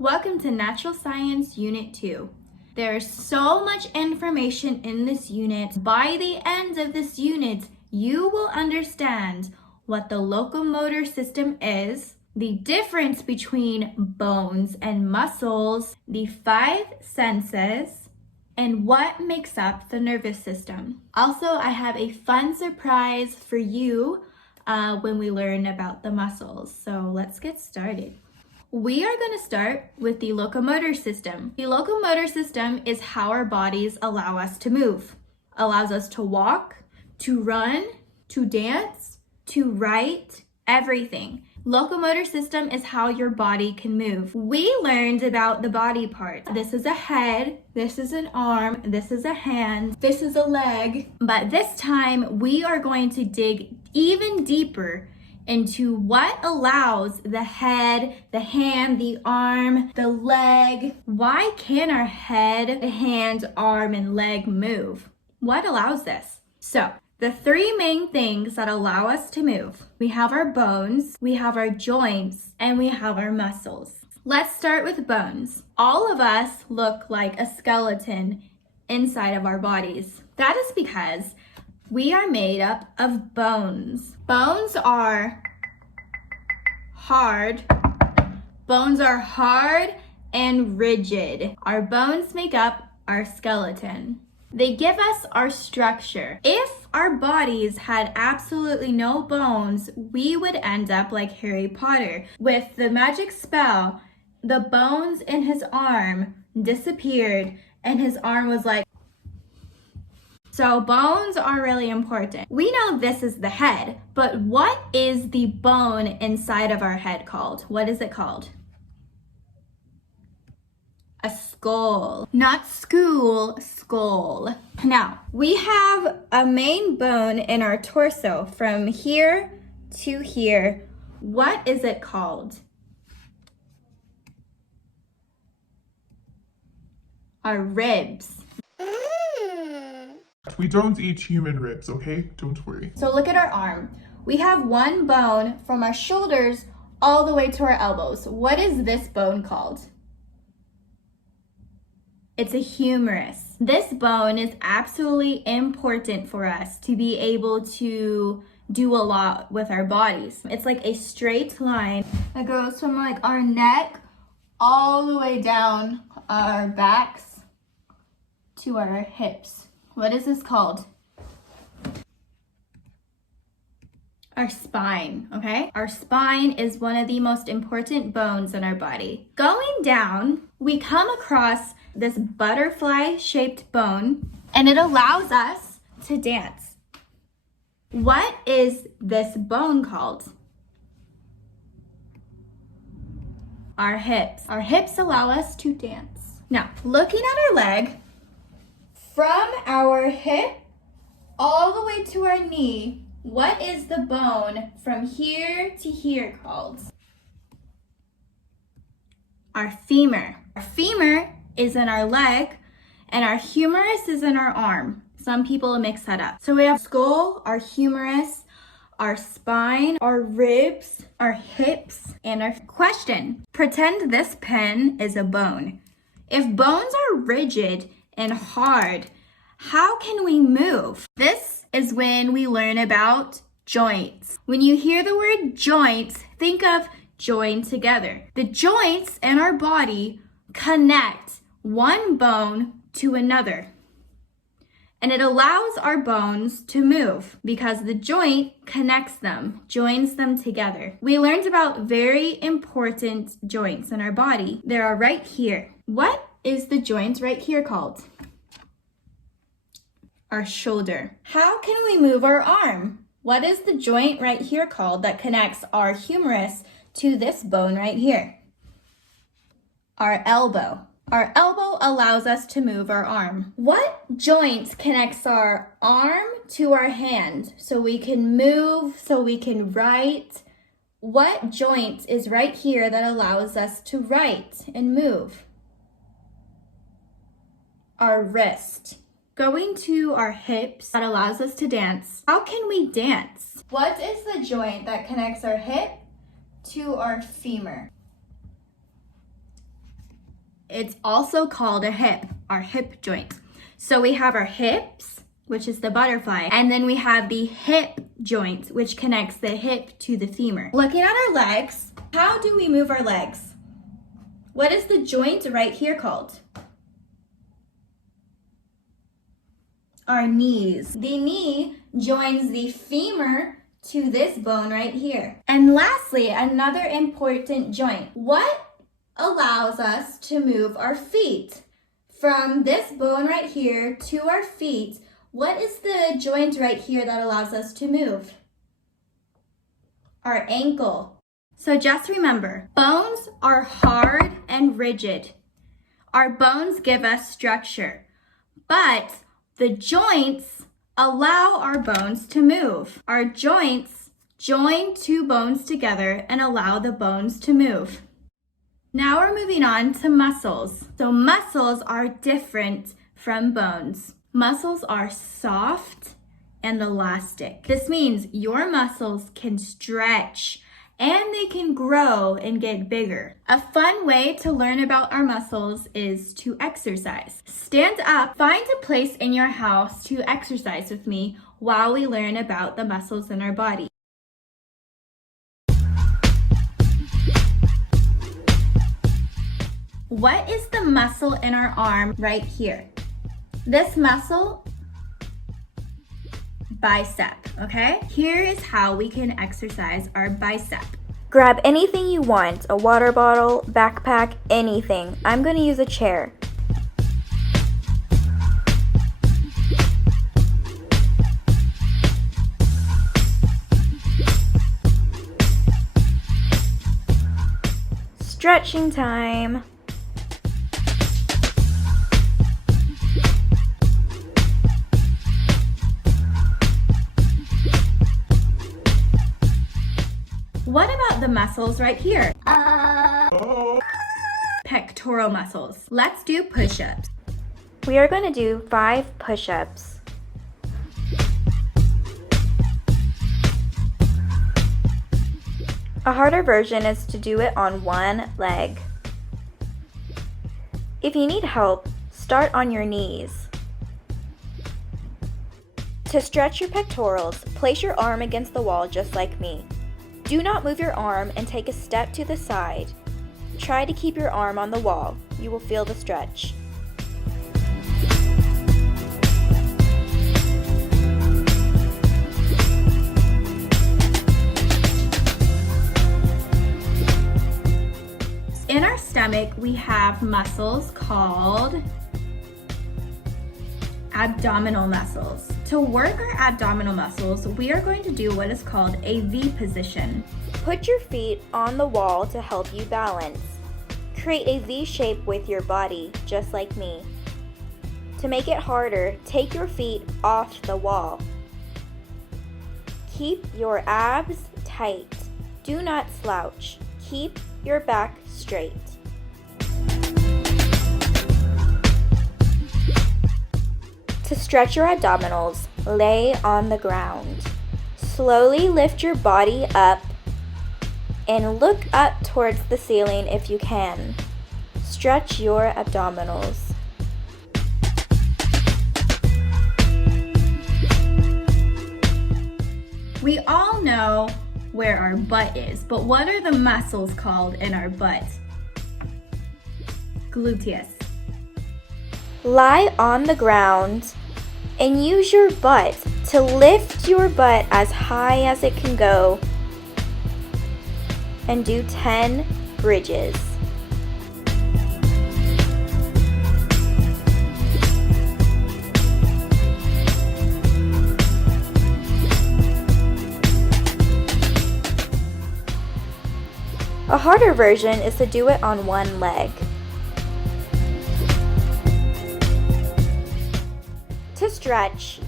Welcome to Natural Science Unit 2. There's so much information in this unit. By the end of this unit, you will understand what the locomotor system is, the difference between bones and muscles, the 5 senses, and what makes up the nervous system. Also, I have a fun surprise for you when we learn about the muscles. So let's get started. We are going to start with the locomotor system. The locomotor system is how our bodies allow us to move. Allows us to walk, to run, to dance, to write, everything. Locomotor system is how your body can move. We learned about the body parts. This is a head, this is an arm, this is a hand, this is a leg. But this time we are going to dig even deeper into what allows the head, the hand, the arm, the leg. Why can our head, the hand, arm, and leg move? What allows this? So, the 3 main things that allow us to move. We have our bones, we have our joints, and we have our muscles. Let's start with bones. All of us look like a skeleton inside of our bodies. That is because we are made up of bones. Bones are hard. Bones are hard and rigid. Our bones make up our skeleton. They give us our structure. If our bodies had absolutely no bones, we would end up like Harry Potter. With the magic spell, the bones in his arm disappeared and his arm was like, so bones are really important. We know this is the head, but what is the bone inside of our head called? What is it called? A skull. Not school, skull. Now, we have a main bone in our torso from here to here. What is it called? Our ribs. We don't eat human ribs, okay? Don't worry. So look at our arm. We have one bone from our shoulders all the way to our elbows. What is this bone called? It's a humerus. This bone is absolutely important for us to be able to do a lot with our bodies. It's like a straight line that goes from like our neck all the way down our backs to our hips. What is this called? Our spine, okay? Our spine is one of the most important bones in our body. Going down, we come across this butterfly-shaped bone, and it allows us to dance. What is this bone called? Our hips. Our hips allow us to dance. Now, looking at our leg, from our hip all the way to our knee, what is the bone from here to here called? Our femur. Our femur is in our leg and our humerus is in our arm. Some people mix that up. So we have skull, our humerus, our spine, our ribs, our hips, and our question. Pretend this pen is a bone. If bones are rigid and hard, how can we move? This is when we learn about joints. When you hear the word joints, think of join together. The joints in our body connect one bone to another. And it allows our bones to move because the joint connects them, joins them together. We learned about very important joints in our body. They are right here. What is the joint right here called? Our shoulder. How can we move our arm? What is the joint right here called that connects our humerus to this bone right here? Our elbow. Our elbow allows us to move our arm. What joint connects our arm to our hand so we can move, so we can write? What joint is right here that allows us to write and move? Our wrist. Going to our hips that allows us to dance. How can we dance? What is the joint that connects our hip to our femur? It's also called a hip, our hip joint. So we have our hips, which is the butterfly, and then we have the hip joint, which connects the hip to the femur. Looking at our legs, how do we move our legs? What is the joint right here called? Our knees. The knee joins the femur to this bone right here. And lastly, another important joint. What allows us to move our feet? From this bone right here to our feet, what is the joint right here that allows us to move? Our ankle. So just remember, bones are hard and rigid. Our bones give us structure, but the joints allow our bones to move. Our joints join two bones together and allow the bones to move. Now we're moving on to muscles. So muscles are different from bones. Muscles are soft and elastic. This means your muscles can stretch and they can grow and get bigger. A fun way to learn about our muscles is to exercise. Stand up, find a place in your house to exercise with me while we learn about the muscles in our body. What is the muscle in our arm right here? This muscle, bicep, okay? Here is how we can exercise our bicep. Grab anything you want, a water bottle, backpack, anything. I'm going to use a chair. Stretching time. What about the muscles right here? Pectoral muscles. Let's do push-ups. We are going to do 5 push-ups. A harder version is to do it on one leg. If you need help, start on your knees. To stretch your pectorals, place your arm against the wall just like me. Do not move your arm and take a step to the side. Try to keep your arm on the wall. You will feel the stretch. In our stomach, we have muscles called abdominal muscles. To work our abdominal muscles, we are going to do what is called a V position. Put your feet on the wall to help you balance. Create a V shape with your body, just like me. To make it harder, take your feet off the wall. Keep your abs tight. Do not slouch. Keep your back straight. To stretch your abdominals, lay on the ground. Slowly lift your body up and look up towards the ceiling if you can. Stretch your abdominals. We all know where our butt is, but what are the muscles called in our butt? Gluteus. Lie on the ground and use your butt to lift your butt as high as it can go and do 10 bridges. A harder version is to do it on one leg. To stretch,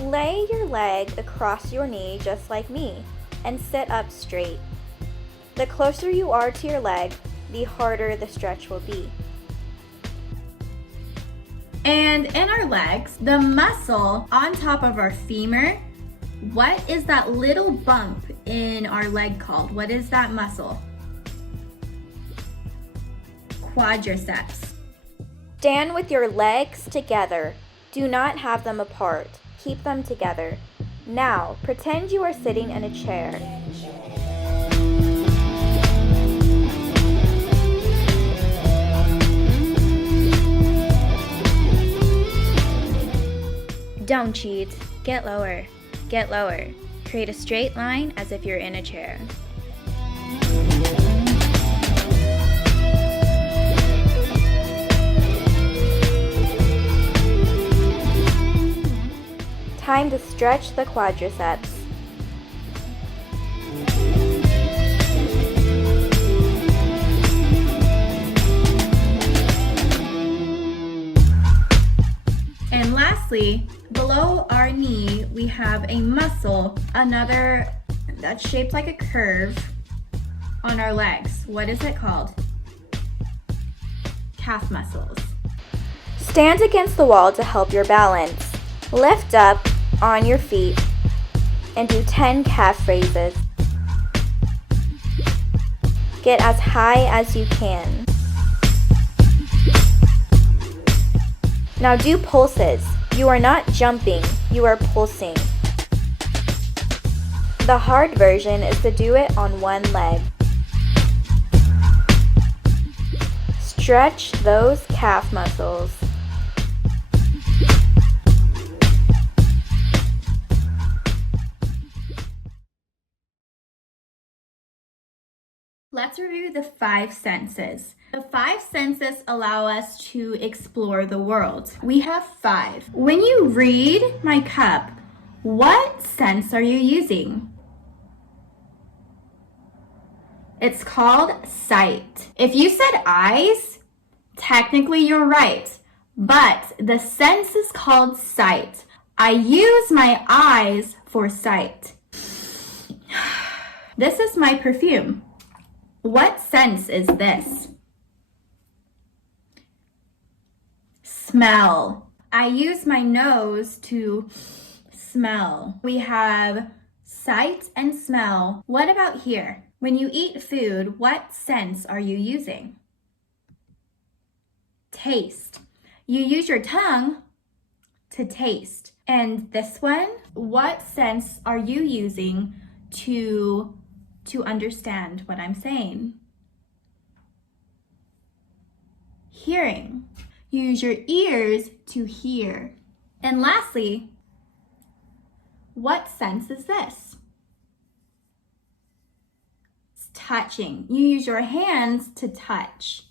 lay your leg across your knee just like me and sit up straight. The closer you are to your leg, the harder the stretch will be. And in our legs, the muscle on top of our femur, what is that little bump in our leg called? What is that muscle? Quadriceps. Stand with your legs together. Do not have them apart. Keep them together. Now, pretend you are sitting in a chair. Don't cheat. Get lower. Get lower. Create a straight line as if you're in a chair. Time to stretch the quadriceps. And lastly, below our knee, we have a muscle, another that's shaped like a curve on our legs. What is it called? Calf muscles. Stand against the wall to help your balance. Lift up on your feet and do 10 calf raises. Get as high as you can. Now do pulses. You are not jumping, you are pulsing. The hard version is to do it on one leg. Stretch those calf muscles. Let's review the 5 senses. The 5 senses allow us to explore the world. We have 5. When you read my cup, what sense are you using? It's called sight. If you said eyes, technically you're right, but the sense is called sight. I use my eyes for sight. This is my perfume. What sense is this? Smell. I use my nose to smell. We have sight and smell. What about here? When you eat food, what sense are you using? Taste. You use your tongue to taste. And this one, what sense are you using to understand what I'm saying? Hearing. You use your ears to hear. And lastly, what sense is this? It's touching. You use your hands to touch.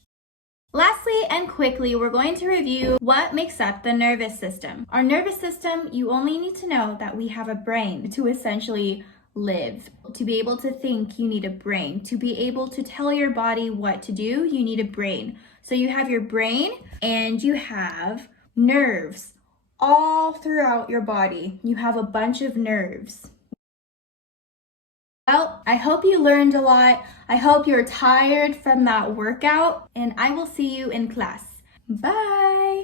Lastly and quickly, we're going to review what makes up the nervous system. Our nervous system, you only need to know that we have a brain to essentially live. To be able to think, you need a brain. To be able to tell your body what to do, you need a brain. So you have your brain and you have nerves all throughout your body. You have a bunch of nerves. Well, I hope you learned a lot. I hope you're tired from that workout, and I will see you in class. Bye!